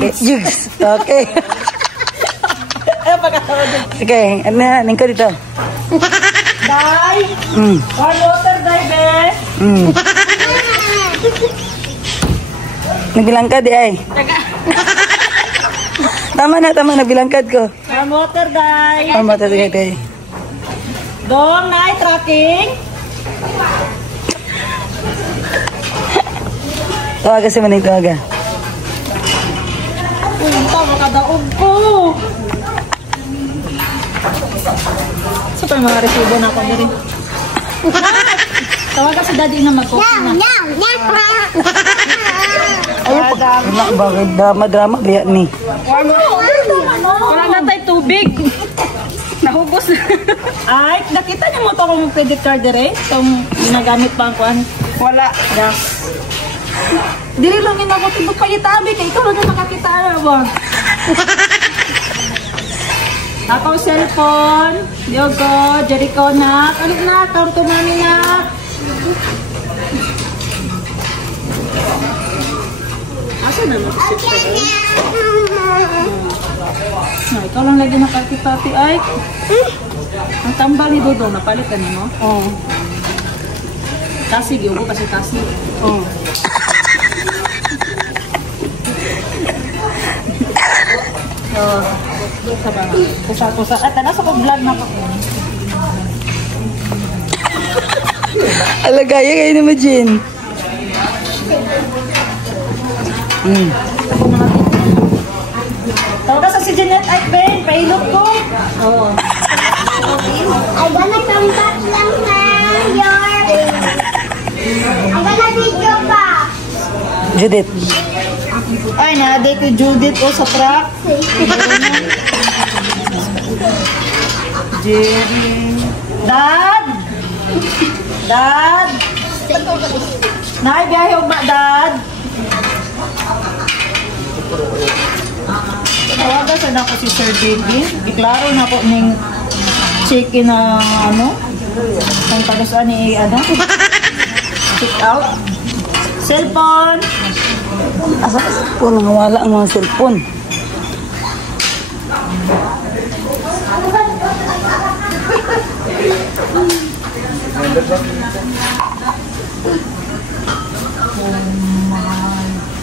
Yugs. Okay. Ano pa katawad din? Okay, ano na, ningko dito. Day! One water, day, be! Nagbilangkad ay. Tama na, nagbilangkad ko. One water, day! Tama, day. Dong, night tracking! Tawaga si Maning, tawaga. Punta, makadaog ko! So, pa mga resibo na ako rin. Tawaga si daddy na mag-coffee na. Wala ba? Drama biya ni. Wala na tayo tubig. Nahubos. Ay, nakita niyo mo ito kung credit card rin? Itong ginagamit pa ang kuhan? Wala. Yes. Dili lang yun ako tibok pagitabi. Kaya ikaw lang yung nakakita na ba? Ako cellphone. Diogo, Jericho na. Ano na? Come to mommy na. Asa na mag-ship ka doon? Ikaw lang lagi nakakita, Ate Ay. Ang tambal ni Dodo, napalit ka niyo? Oo. Kasi, giugo kasi kasi. Oo. Kusa-kusa. At nasa pag-vlog na ako. Alagaya kayo naman, Jen. Tawag sa si Jeanette at Ben. Pailot ko. Oo. I wanna come back lang na I wanna video pa. Judith. Ay, na-day ko Judith o sa truck. Jerry. Dad! Dad! Naibiyahe o ba, Dad? Tawagan sa na ko si Sir David. Iklaro na po ng chicken na ano. Kung tagasaan ni ano. Check out. Cellphone. Asa cellphone? Nawala ang mga cellphone.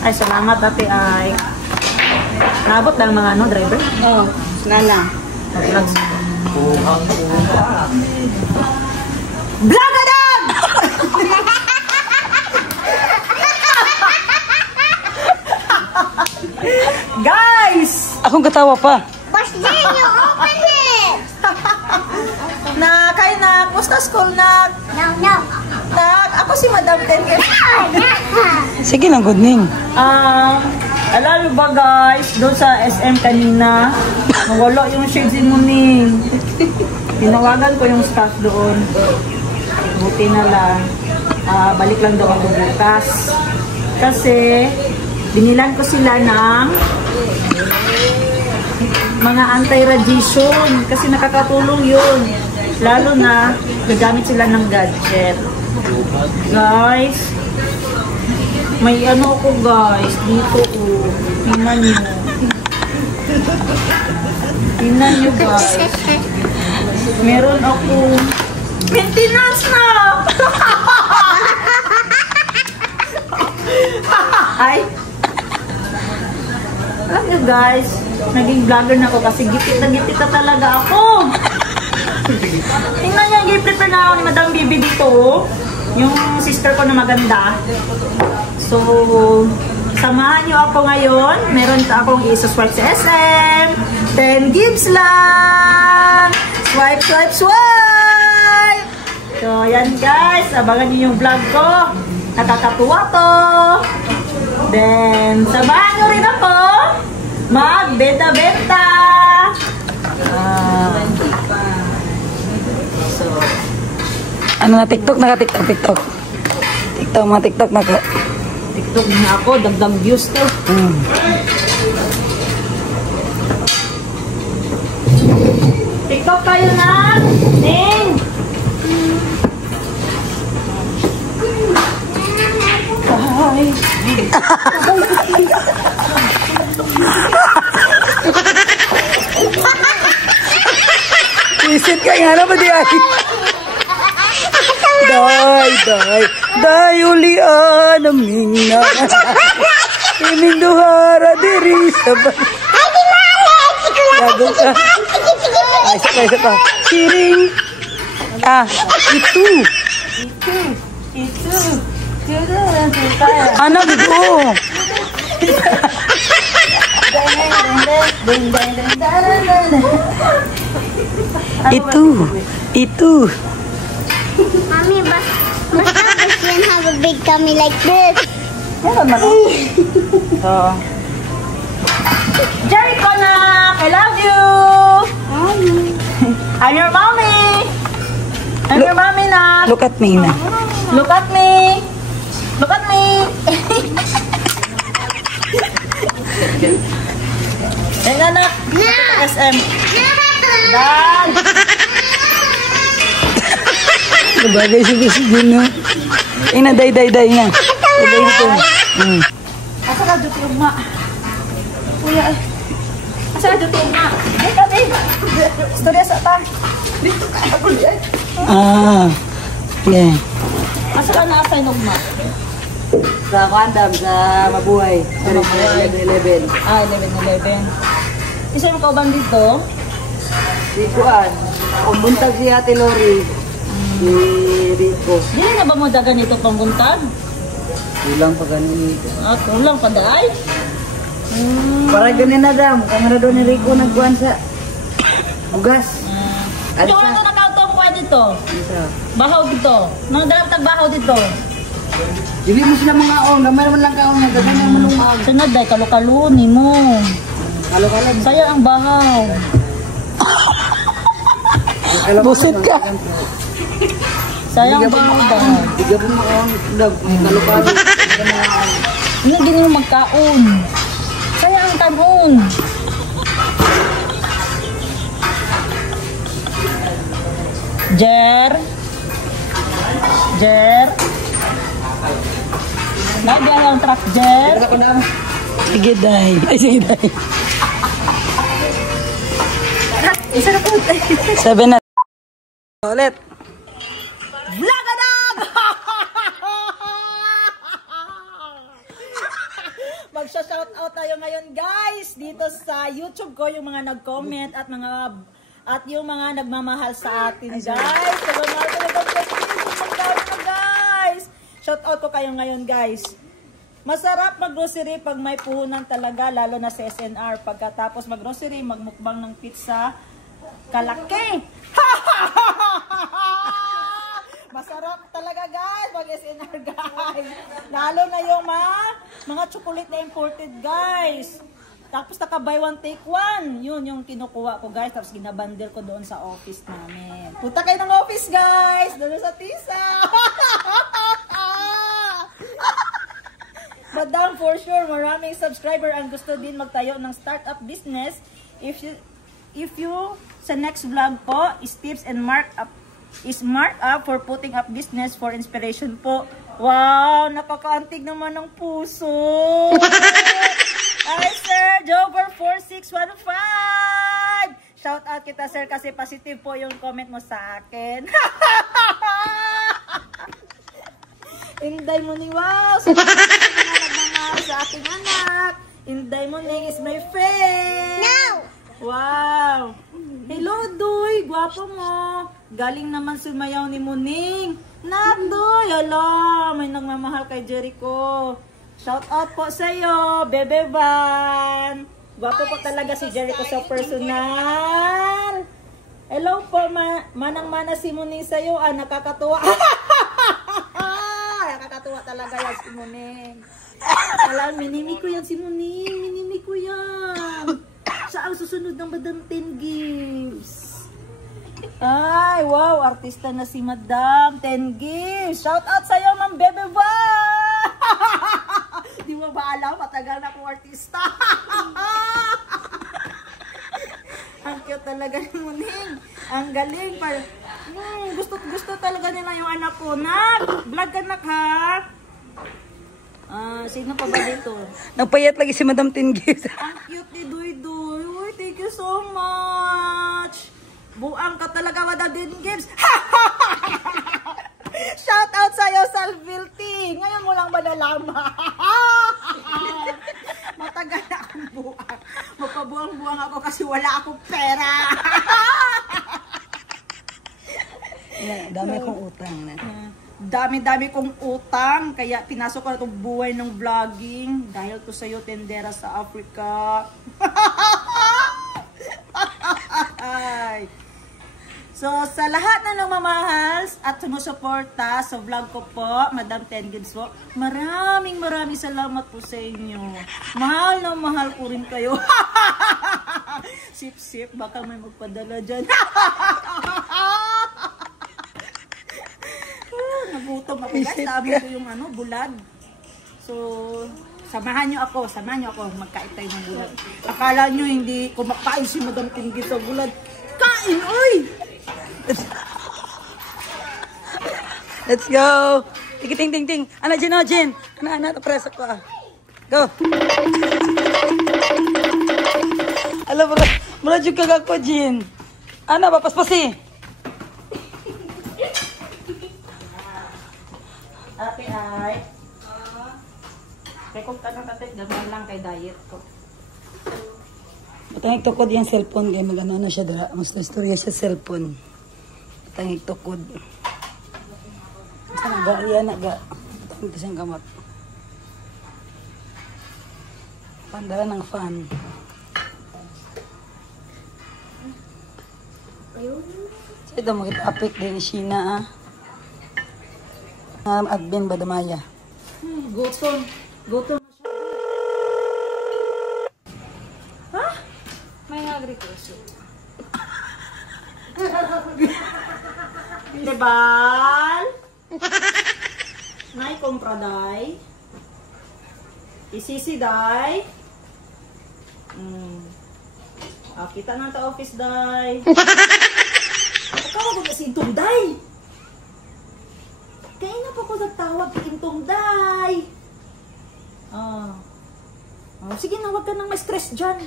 Ay, salamat Ate Ay. Naabot lang mga ano, driver? Oo, nala. Blagadag! Guys! Akong katawa pa. Boss Jen, you open it! Na, kayo na, pusta school na. No. Ako si Madam Tenke. Sige lang, good ning. Alam mo ba guys, doon sa SM kanina, nawala yung shades mo ni. Tinawagan ko yung staff doon. Buti na lang. Balik lang daw ako bukas. Kasi, binilan ko sila ng mga anti-radiation. Kasi nakakatulong yun. Lalo na, gagamit sila ng gadget. Guys, may ano ko guys, dito ko. Tingnan nyo. Tingnan nyo guys. Meron ako maintenance na! Ay! Alam nyo guys, naging vlogger na ako kasi gipit na talaga ako. Tingnan nyo, i-prepare na ako ni Madam Bibi dito. Yung sister ko na maganda. So, samahan nyo ako ngayon. Meron akong isa-swipe sa SM. 10 gives lang! Swipe, swipe, swipe! So, yan guys. Abangan nyo yung vlog ko. Nakakatuwa to. Then, samahan nyo rin ako. Magbenta-benta! So, ano na TikTok? Naka-TikTok. TikTok, mga TikTok naka. TikTok na ako, dagdag views to. TikTok kayo na! Ning! Bye! Kaya na ba di ay? Day, ulian aming na. Iminduhara diri sa ba. Gago ka. Ay, isa pa. Siring. Itu. Anak ko. Itu. Mommy, but I can have a big tummy like this. Jericho na! I love you! I'm your mommy! I'm your mommy na! Look at me na. Look at me! Look at me! Ay, anak! SM! Dad! Bagay sige no. Ina day na. Day dito. Asa ka dito yung ma? Kuya, asa ka dito yung ma? Ay, kami! Storya sa ta! Dito ka! Yeah. Asa ka na-assign ng ma? Sa Kwandam, sa Mabuhay. Sa 11-11. 11-11. Isa mo ka ba dito? Di Kuan. Kung buntag si Ate Lori. Si Rico. Dili na ba mo dagan ito pangbuntag? Kulang pa ganun. Kulang pa daay? Para ganun na dam. Kaya nga doon ni Rico nagkuhan sa bugas. Ano ka ito nakautong ko dito? Isa. Bahaw dito. Nang dalam tagbahaw dito. Dili mo sila mga on. Gamay naman lang kaon. Gagawin yung malungag. Sunod dahi, kalukaluni mo. Kalo-kalo. Sayang ang bahaw. Busit ka. Sayang ang bahaw daw. Bigyan mo mga on. Kalo-kalo. Ano gini mo magkaon? Sayang ang tanon. Jer. Nagbiya ang truck, Jer. Ako dam. Sige day. Isa na po. 7 na. Ulit. Vlogadag! Magsha-shoutout tayo ngayon guys dito sa YouTube ko, yung mga nag-comment at yung mga nagmamahal sa atin guys. Guys, shoutout ko kayo ngayon guys. Masarap mag-grocery pag may puhunan talaga, lalo na sa SNR. Pagkatapos mag-grocery, magmukbang ng pizza, kalaki. Masarap talaga guys, mag-SNR guys. Lalo na yung mga chocolate na imported guys. Tapos naka buy one take one. Yun yung kinukuha ko guys. Tapos ginabundle ko doon sa office namin. Punta kayo ng office guys. Doon sa Tisa. Madam, for sure, maraming subscriber ang gusto din magtayo ng startup business. If you sa next vlog po is tips and markup for putting up business for inspiration po. Wow, napakaantig naman ng puso. Hi sir, Jover 4615. Shout out kita sir kasi positive po yung comment mo sa akin. Inday mo ni wow. Sa aking anak. Inday mo ni is my friend. No! Wow. Hello, Doy. Gwapo mo. Galing naman sumayaw ni Muning. Doy. Hala, may nagmamahal kay Jericho. Shout out po sa'yo, Bebe Van. Gwapo po talaga si Jericho sa personal. Hello po, manang-mana si Muning sa'yo. Nakakatuwa. Nakakatuwa talaga yan si Muning. Alam, minimi ko yan si Muning. Minimi ko yan. Siya ang susunod ng Madam 10 Gives. Ay, wow. Artista na si Madam 10 Gives. Shout out sa'yo, Ma'am Bebe Ba! Di mo ba alam? Matagal na akong artista. Ang cute talaga ni Muning. Ang galing. Gusto talaga nila yung anak ko. Vlog ka nak ha? Sino pa ba dito? Nagpayat lagi si Madam Tingis. Ang cute ni Doy Doy. Uy, thank you so much. Buang ka talaga, Madam Games. Shout out sa'yo, Salvilti. Ngayon mo lang ba nalaman? Matagal na akong buang. Magpabuang-buang ako kasi wala akong pera. Dami akong utang na. Dami-dami kong utang. Kaya pinasok ko na itong buhay ng vlogging. Dahil to sa'yo, tendera sa Africa. Ay. So, sa lahat na namamahal at sumusuporta sa vlog ko po, Madam Tengids po, maraming salamat po sa inyo. Mahal na mahal ko rin kayo. Sip-sip, baka may magpadala dyan. Nagutom ako guys, sabi ko yung bulag. So, samahan nyo ako, magkain tayo ng bulag. Akala nyo hindi kumakain si Madam Tengids sa bulag. Kain, oy! Let's go! Ting. Ana, Jen. Ana, presa ko. Go! Alam mo, mula juga ako, Jen. Ana, papaspasi. Ate ay. Kaya kung tanong natin, gano'n lang kay diet ko. Matangig tukod yung cellphone kaya magano na siya dala. Mas istorya siya cellphone. Matangig tukod. Saan ga? Yan na ga. Matangig siyang kamot. Pandala ng fan. So ito makita-apik din ni Sheena Admin Badamaya. Gutom. May agriculture. Debal. Nay kompra day. Isisi day. Kita na ta office day. Ikaw ako kasi intong day. Kaya na pa ko nagtawag kay intong day. Sige na, wag ka nang ma-stress dyan.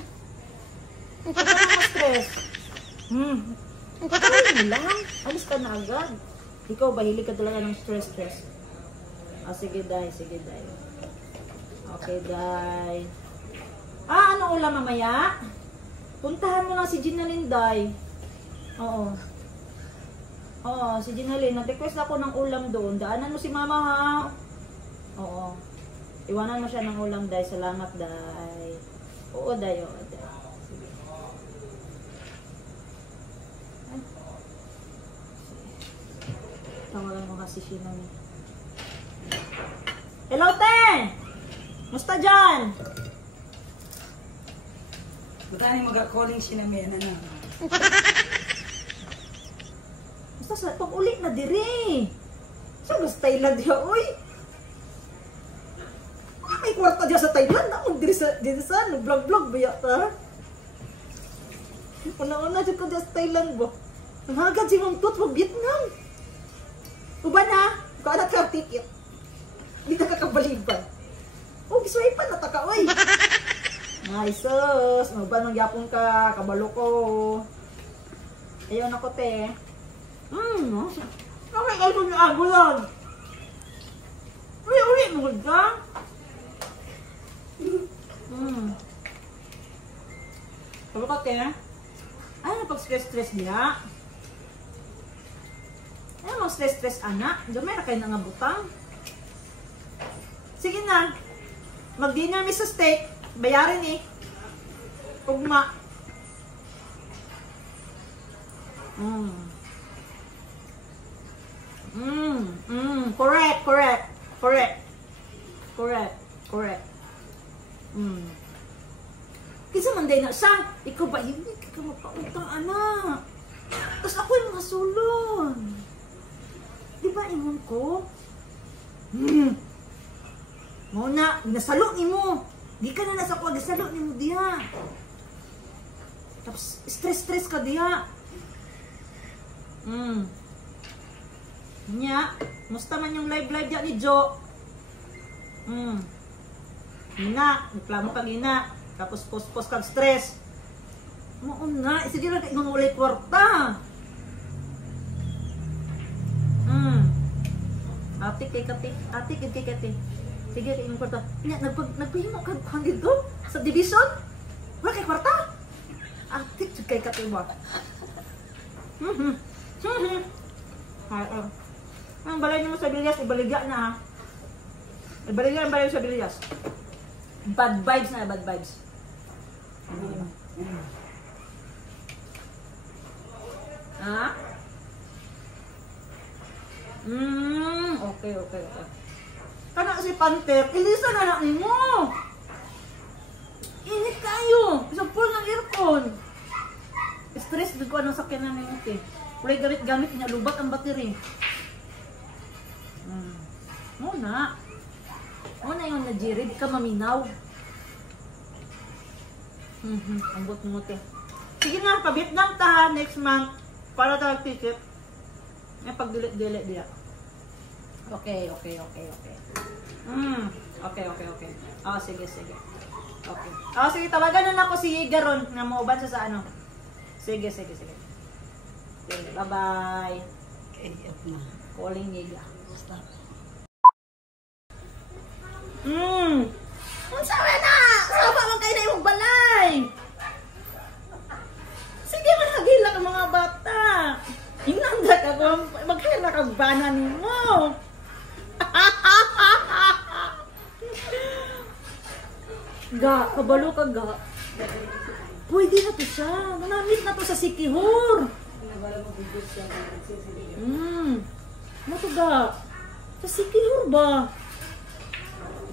Huwag ka nang ma-stress. Kaya mo lang. Alis ka na agad. Ikaw ba, hilig ka talaga ng stress. Sige, day. Okay, day. Ano ulam mamaya? Puntahan mo lang si Ginalyn, day. Oo, si Ginalyn. Nag-request ako ng ulam doon. Daanan mo si mama, ha? Oo. Iwanan mo siya ng ulam, day. Salamat, day. Oo, day. Sige. Tawagan mo kasi siya namin. Hello, te! Musta dyan? Buta ni mag-calling siya namin. Ano? Basta sa itong ulit na diri. Sa gusto Thailand diya, uy. May kwarta diya sa Thailand. Ako diri sa vlog-vlog ba yata? Una-una dyan ka diya sa Thailand ba? Nangagad si mong tut, Vietnam. Uba na, kaalat ka ticket. Hindi ka kakabaliban. Bisway pa, nataka, uy. Nice, sus. Uba nang yapon ka, kabalo ko. Ayaw na ko, te. Okay, kayo yung agulan. Uwi, mo ka? Kabalo ka, te. Ay, napag-stress niya. Ay, mag-stress, anak. Gamay na kayo nangabutang. Sige na. Mag-dinner mi sa steak. Bayarin eh. Ugma. Correct. Kisa manday na siya. Ikaw ba, hindi ka mapautang, anak. Tapos ako yung mga sulon. Di ba, ingon ko? Muna, nasalo ni mo. Di ka na nasa kwa, nasalo ni mo diya. Tapos, stress ka diya. Nya, musta man yung live diya ni Jo? Ina, reklamo kag ina. Tapos post kag stress. Mo na, sige lang kay ulay kwarta. Ate kay kati. Ate kay kati. Sige, yung kwarta. Nagpahimo ka hanggang doon? Sa division? Wala kay kwarta? Ate kay kati mo. Ang balay niyo mo sa bilyas, ibaligya na ha. Ibaligya ang balay sa bilyas. Bad vibes na, bad vibes. Ha? Okay. Kana si Panther, ilisa na na mo. Init kayo. Isang full ng aircon. Stress din ko anong sakyan na nito eh. Kulay gamit niya, lubat ang battery. Muna yung na-jiri, di ka maminaw. Ang bot mo te. Sige na, pa-Vietnam ta next month. Para tayo ticket. May pag-delete diya. Okay. Okay. Oh, sige. Okay. Oh, sige, tawagan na ako si Garon na mauban sa ano. Sige. Okay, bye-bye. Calling Yiga. Stop. Unsa na? Sapa man kayo na yung balay. Sige, managila ka mga bata. Hinanda ka kung magkaya kang bana mo. Ga, kabalo ka ga. Pwede na to siya. Nanamit na to sa Sikihor. Ano to ga? Sa Sikihor ba?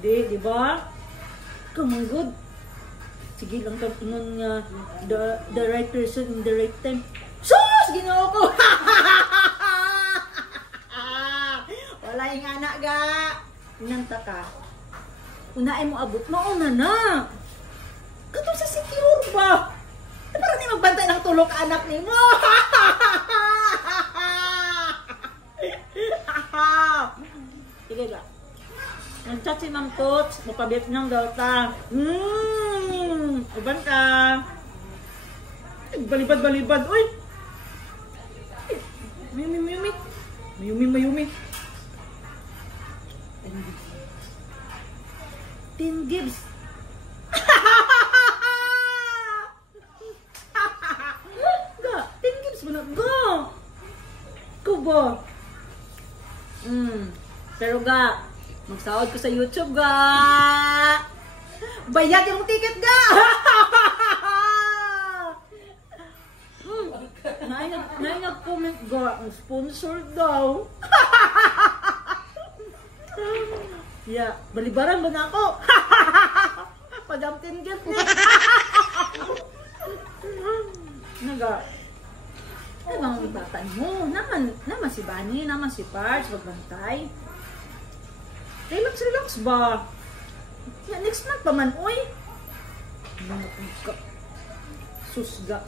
Di ba? Come on, good. Sige lang kang ingon nga the right person in the right time. Sus! Ginoo ko! Wala yung anak ga. Inanta ka. Unaay mo abot. Mauna na. Katong sa Sikihor ba? Parang di magbantay ng tulog ka anak ni mo. Sige ga. Nag-chat si Ma'am Tots, magpa-Vietnam daw ta. Uban ka. Balibad. Uy! Mayumi. 10 gigs. Ga, 10 gigs mo na. Ga! Kubo. Pero ga, magsahod ko sa YouTube, ga! Bayad yung ticket, ga! Nag-comment, ga, ang sponsor daw. Yeah, balibaran ba na ako? Pag-10 gift niya. Naga, ay mga bata mo. Naman si Bunny, naman si Parch, magbantay. Relax ba? Next month pa man, oy. Susga.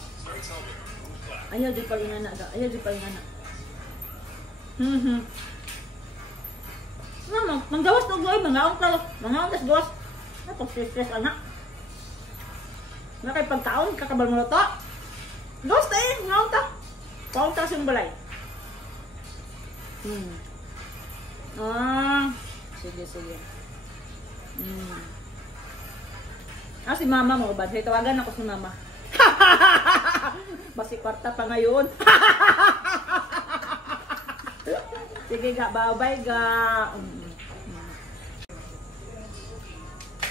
Ayaw di palingana ga. Manggawas to goy, mangaon tas gawas. Napag-stress anak. Nakay pagtaon kakabal mo to. Gawas ta ngaon ta. Paon ta sing balay. Sige. Si mama mo ba? Tawagan ako si mama. Basi kwarta pa ngayon. Sige ga, bye ga.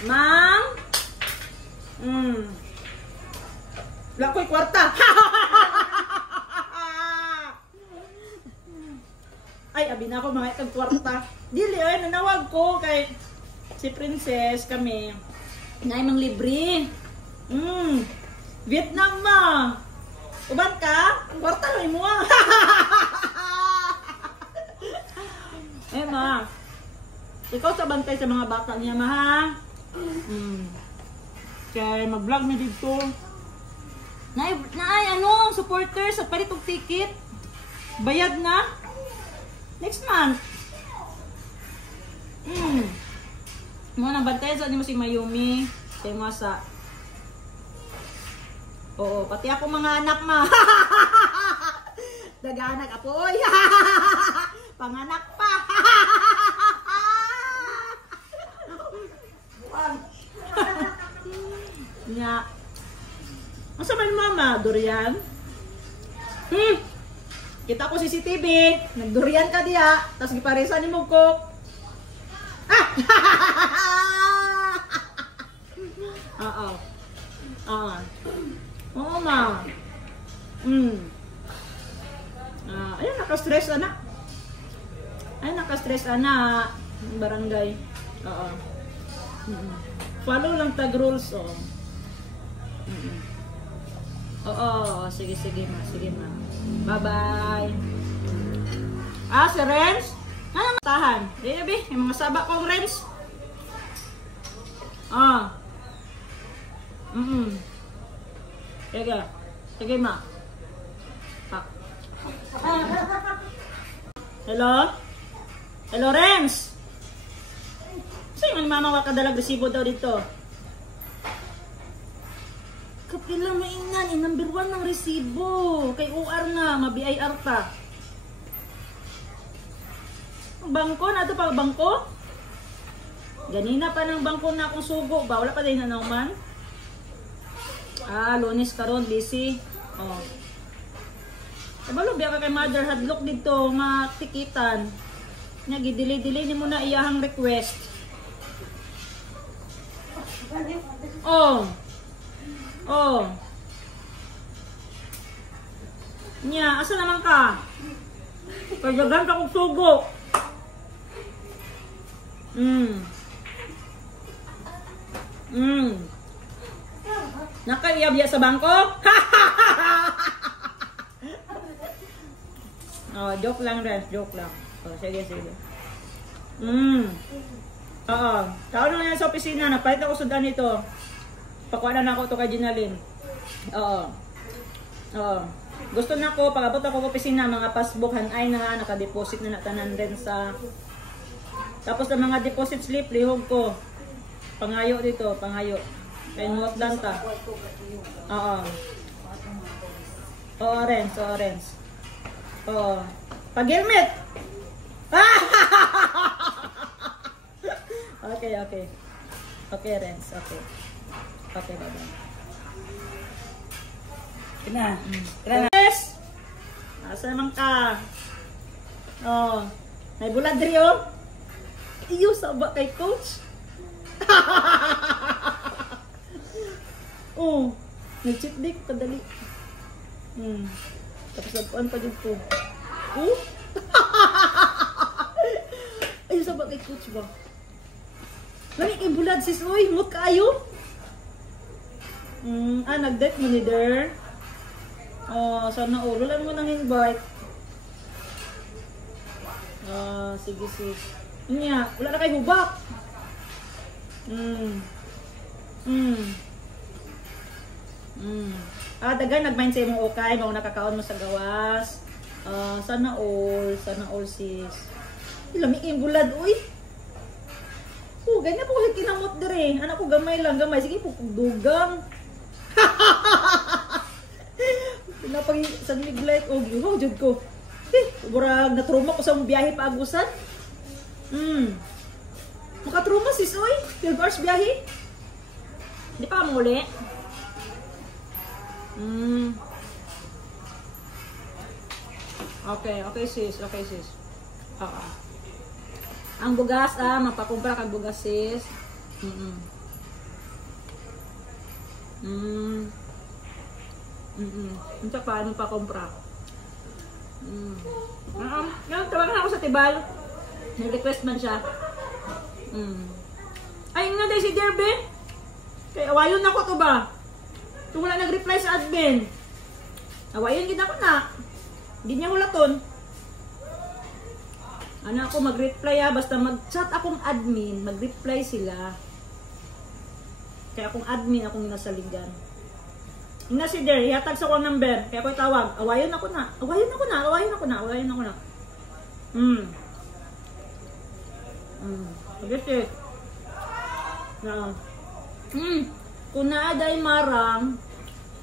Ma'am? Lakoy kwarta. Ay, abi na ako mga itang kwarta. Dili, nanawag ko kay si Princess kami. Naimang libre. Vietnam ma. Uban ka? Kwarta lang mo. Ma. Ikaw sa bantay sa mga bata niya, ma ha? Kaya mag-vlog na dito. Naay, supporters sa palit og ticket. Bayad na. Next month. Mga nabantayan sa mo si Mayumi. Kaya mga sa... Oo, pati ako mga anak ma. Nag-anak apoy. Panganak pa. Nga. Ang sabi ni mama, durian? Kita ko CCTV, nagdurian ka diya, tapos giparisan ni mo ko. Oo. Oo. Oo, ma. Ayun, naka-stress, anak. Ayun, naka-stress, anak. Barangay. Oo. Follow lang tag rules, oh. Oo, sige, sige, ma. Sige, ma. Bye-bye. Si Renz? Ano matahan? Baby, yung mga saba kong Renz. Sige. Sige, ma. Hello? Hello, Renz? Sa'yo nga ni mama wakadalag resibo daw dito. Kapila mainan, number 1 ng resibo. Kay UR nga, ma-BIR ta. Bangko, na ito pa bangko? Ganina pa ng bangko na akong sugo ba? Wala pa din na naman. Lunes karon busy. Kabalo biya ka kay mother hadlok dito, matikitan. Nya gidili-dili ni mo na iyahang request. Nya, asa naman ka? Pagdagan ka kong sugo. Nakaiyabiya sa bangko? Joke lang rin, joke lang. Sige, sige. Tao na yan sa opisina, napalit ako sundan nito. Pakuha na ako ito kay Ginalyn. Gusto na ko, pag-abot ako sa opisina, mga passbook, hanay na, nakadeposit na natanan rin sa... Tapos ang mga deposit slip, lihog ko. Pangayo dito, pangayo. Kaya nuwag danta. Orange, orange. Pag-helmet! Okay, okay. Okay, Renz, okay. Okay, bye-bye. Kina. Yes! Asa naman ka? May bulad rin, oh. Iyo, saba kay coach. Nag-cheat day ko kadali. Tapos nagpuan pa dito. Ayaw sa bakit coach ba? Lani kay bulad sis, uy, mut kaayo. Nag-date mo ni Der. Sana ulo lang mo nang invite. Sige sis. Nya, wala na kay hubak. Dagan nag-mind sa imong okay, mao nakakaon mo sa gawas. Sana all sis. Lami kay bulad uy. Ganyan po kasi kinamot dire. Anak ko gamay lang, gamay. Sige po, dugang. Pinapag sa light giho jud ko. Murag natruma ko sa biyahe pa agusan. Makatruma sis oy. 12 hours biyahe. Di pa muli. Okay sis, okay sis. Ang bugas mapakumpra kag bugas sis. Unsa pa ano pa kumpra? Tawagan ako sa Tibal. Nag-request man siya. Ay nga dahil si Derby. Kay awayon na ko to ba? Kung wala nag-reply sa admin. Awayon gid ako na. Hindi niya hulaton. Ano ako mag-reply basta mag-chat akong admin, mag-reply sila. Kaya akong admin akong nasaligan. Ina si Der, ihatag sa akong number. Kaya ako'y tawag. Awayon ako na. Pagkit kung naaday marang,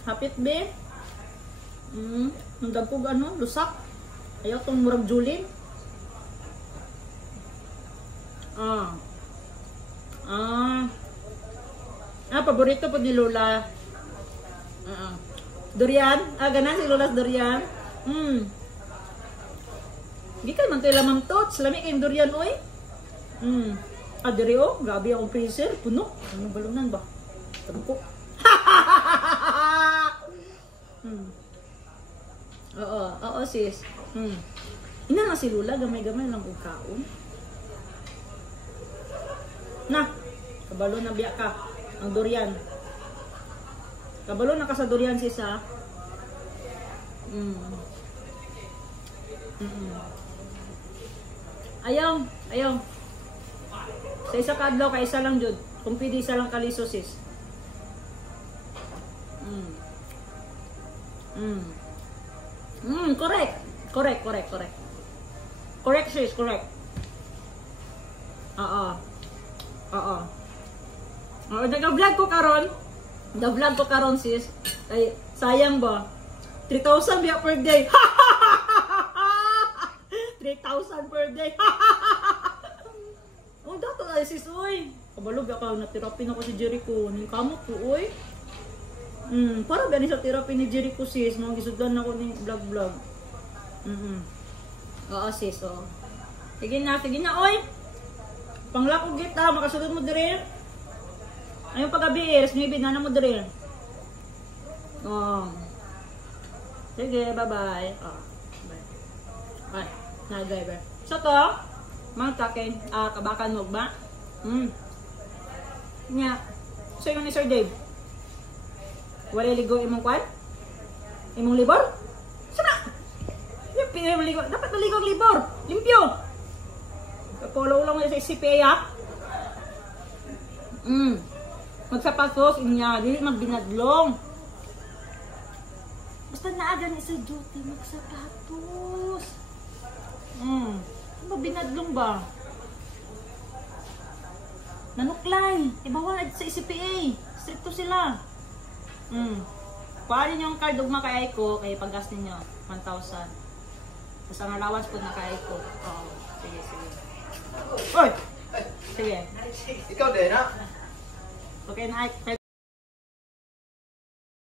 hapit be. Nung dagkog lusak. Ayaw tong murag julin. Paborito po ni Lola. Durian. Ganan si Lola's durian. Gikan man tayo lamang tots. Lami kayong durian, oy. Diri o. Grabe akong freezer. Puno. Ano balunan ba? Tampo. Oo, sis. Ina na si Lola. Gamay-gamay lang kong kaon. Na. Kabalo na biya ka. Ang durian. Kabalo na ka sa durian, sis, ha? Ayaw. Sa isa kadlaw, ka isa lang jud. Kung pwede isa lang kaliso, sis. Correct. Correct, sis, correct. Nag-vlog ko karon, sis. Ay, sayang ba? 3,000 biya per day. 3,000 per day. Oh, dato ay sis, oy. Kabalog ako, na-therapy na ko si Jericho. Ning kamot ko, oy. Para gani sa therapy ni Jericho, sis. Mga gisudlan ako ni vlog. Oo, sis, oo. Sige na, oy. Panglako kita, makasulod mo dire. Ayun pagabi, resnibi na mo dire. Sige, bye-bye. Bye. Nagay ba? So to, mga kakin, kabakan mo ba? Nya. So yun ni Sir Dave. Wala ligo imong kwan? Imong libor? Sana? Yung ligo. Dapat maligo ang libor. Limpyo. Follow lang sa CPA, ha? Magsapatos, inya. Dili magbinadlong. Basta naaga ni sa duty, magsapatos. Mabinadlong ba? Nanuklay. Ibawal sa CPA. Stricto sila. Kuha ninyo ang card ugma kay Aiko, kay paggas ninyo 1,000. Tapos ang allowance po na kay Aiko. Sige. Oy! Sige. Ikaw din, ha? Okay na, Aiko.